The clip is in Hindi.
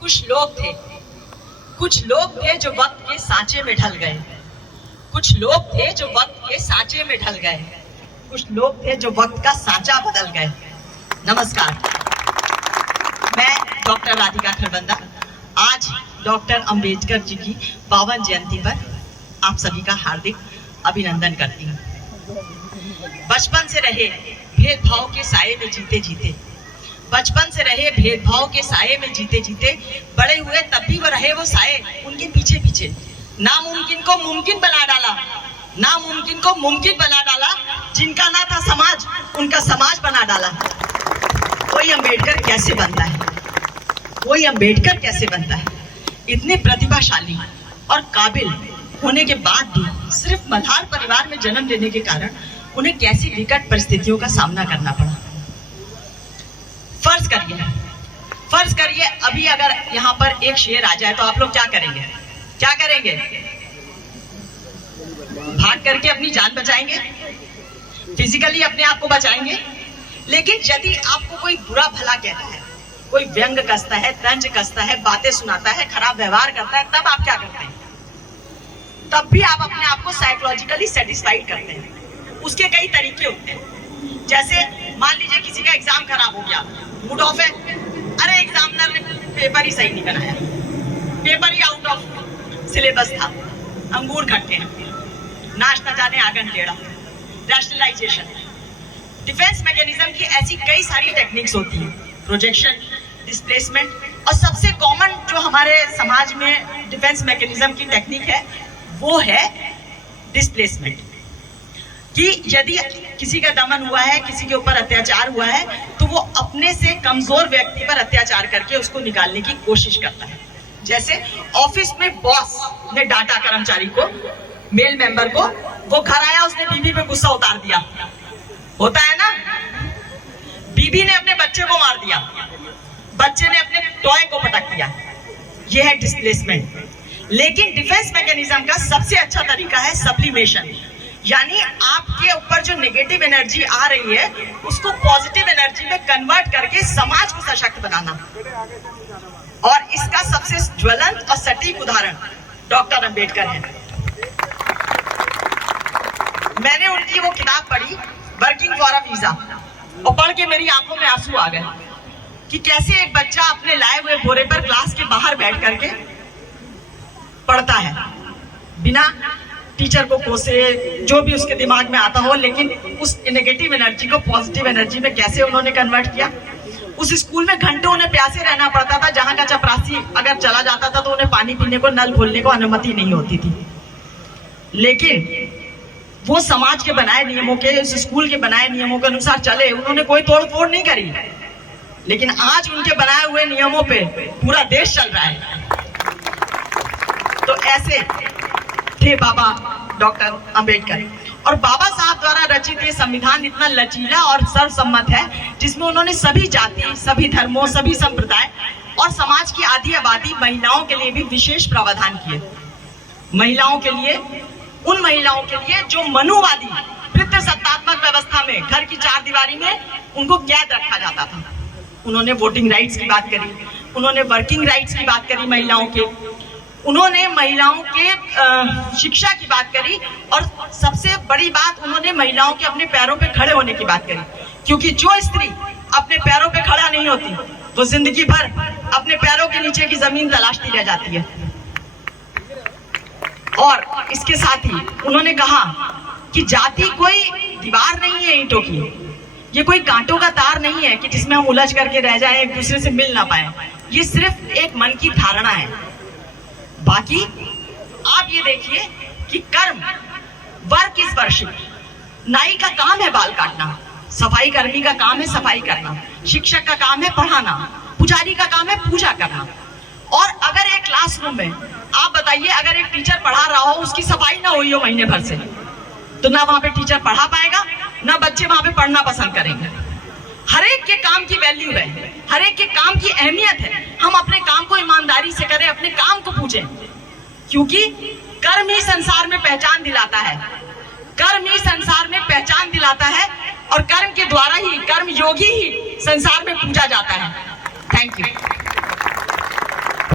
कुछ लोग थे जो वक्त के सांचे में ढल गए। कुछ लोग थे जो वक्त के सांचे में ढल गए। कुछ लोग थे जो वक्त का सांचा बदल गए। नमस्कार, मैं डॉक्टर राधिका खरबंदा आज डॉक्टर अंबेडकर जी की 52 जयंती पर आप सभी का हार्दिक अभिनंदन करती हूँ। बचपन से रहे भेदभाव के साये में जीते जीते, बचपन से रहे भेदभाव के साये में जीते जीते, बड़े हुए तब भी वो रहे वो साये उनके पीछे पीछे। नामुमकिन को मुमकिन बना डाला, नामुमकिन को मुमकिन बना डाला। जिनका ना था समाज उनका समाज बना डाला। कोई अंबेडकर कैसे बनता है, कोई अंबेडकर कैसे बनता है? इतने प्रतिभाशाली और काबिल होने के बाद भी सिर्फ मल्हार परिवार में जन्म लेने के कारण उन्हें कैसी विकट परिस्थितियों का सामना करना पड़ा। फर्ज करिए अभी अगर यहाँ पर एक शेर आ जाए तो आप लोग क्या करेंगे? क्या करेंगे? भाग करके अपनी जान बचाएंगे, फिजिकली अपने आप को बचाएंगे। लेकिन यदि आपको कोई बुरा भला कहता है, कोई व्यंग कसता है, तंज कसता है, बातें सुनाता है, खराब व्यवहार करता है, तब आप क्या करते हैं? तब भी आप अपने आप को साइकोलॉजिकली सेटिस्फाइड करते हैं। उसके कई तरीके होते हैं। जैसे मान लीजिए किसी का एग्जाम खराब हो गया, मूड ऑफ है, अरे एग्जामिनर ने पेपर ही सही नहीं बनाया, paper he out of syllabus था, अंगूर खट्टे हैं, नाच न जाने आंगन टेढ़ा, रैशनलाइजेशन। डिफेंस मैकेनिज्म की ऐसी कई सारी टेक्निक्स होती हैं, प्रोजेक्शन, डिस्प्लेसमेंट, और सबसे कॉमन जो हमारे समाज में डिफेंस मैकेनिज्म की टेक्निक है वो है डिस्प्लेसमेंट। कि यदि किसी का दमन हुआ है, किसी के ऊपर अत्याचार हुआ है, तो वो अपने से कमजोर व्यक्ति पर अत्याचार करके उसको निकालने की कोशिश करता है। जैसे ऑफिस में बॉस ने डांटा कर्मचारी को, मेल मेंबर को, वो घर आया, उसने बीबी पे गुस्सा उतार दिया, होता है ना? बीबी ने अपने बच्चे को मार दिया, बच्चे ने अपने टॉय को पटक दिया, यह है डिस्प्लेसमेंट। लेकिन डिफेंस मैकेनिज्म का सबसे अच्छा तरीका है सब्लिमेशन, यानी आपके ऊपर जो नेगेटिव एनर्जी आ रही है उसको पॉजिटिव एनर्जी में कन्वर्ट करके समाज को सशक्त बनाना। और इसका सबसे ज्वलंत और सटीक उदाहरण डॉक्टर अंबेडकर है। मैंने उनकी वो किताब पढ़ी, वर्किंग फॉर अ वीजा, और पढ़ के मेरी आंखों में आंसू आ गए कि कैसे एक बच्चा अपने लाए हुए बोरे पर क्लास के बाहर बैठ करके पढ़ता है, बिना टीचर को कोसे, जो भी उसके दिमाग में आता हो, लेकिन उस नेगेटिव एनर्जी को पॉजिटिव एनर्जी में कैसे उन्होंने कन्वर्ट किया। उस स्कूल में घंटों उन्हें प्यासे रहना पड़ता था, जहां का चपरासी अगर चला जाता था तो उन्हें पानी पीने को, नल खोलने को अनुमति नहीं होती थी। लेकिन वो समाज के बनाए नियमों के, उस स्कूल के बनाए नियमों के अनुसार चले, उन्होंने कोई तोड़ फोड़ नहीं करी। लेकिन आज उनके बनाए हुए नियमों पे पूरा देश चल रहा है। तो ऐसे थे बाबा डॉक्टर अंबेडकर। और बाबा साहब द्वारा रचित ये संविधान इतना लचीला और सर्वसम्मत है, जिसमें उन्होंने सभी जाति, सभी धर्मों, सभी संप्रदाय और समाज की आधी आबादी महिलाओं के लिए भी विशेष प्रावधान किए। महिलाओं के लिए, उन महिलाओं के लिए जो मनुवादी पितृसत्तात्मक व्यवस्था में, घर की चार दीवारी में उनको कैद रखा जाता था। उन्होंने वोटिंग राइट्स की बात करी, उन्होंने वर्किंग राइट्स की बात करी महिलाओं के, उन्होंने महिलाओं के शिक्षा की बात करी, और सबसे बड़ी बात उन्होंने महिलाओं के अपने पैरों पे खड़े होने की बात करी। क्योंकि जो स्त्री अपने पैरों पे खड़ा नहीं होती वो जिंदगी भर अपने पैरों के नीचे की जमीन तलाशती रह जाती है। और इसके साथ ही उन्होंने कहा कि जाति कोई दीवार नहीं है ईंटों की, ये कोई कांटों का तार नहीं है कि जिसमें हम उलझ करके रह जाएं, एक दूसरे से मिल ना पाए। ये सिर्फ एक मन की धारणा है। बाकी आप ये देखिए कि कर्म, वर्क इज वर्शिप। नाई का काम है बाल काटना, सफाई कर्मी का काम है सफाई करना, शिक्षक का काम है पढ़ाना, पुजारी का काम है पूजा करना। और अगर एक क्लासरूम में आप बताइए, अगर एक टीचर पढ़ा रहा हो, उसकी सफाई ना हुई हो महीने भर से, तो ना वहां पे टीचर पढ़ा पाएगा, ना बच्चे वहां पे पढ़ना पसंद करेंगे। हर एक के काम की वैल्यू है, हर एक के काम की अहमियत है। हम अपने काम को ईमानदारी से करें, अपने काम को पूजें, क्योंकि कर्म ही संसार में पहचान दिलाता है। कर्म ही संसार में पहचान दिलाता है, और कर्म के द्वारा ही, कर्म योगी ही संसार में पूजा जाता है। Thank you.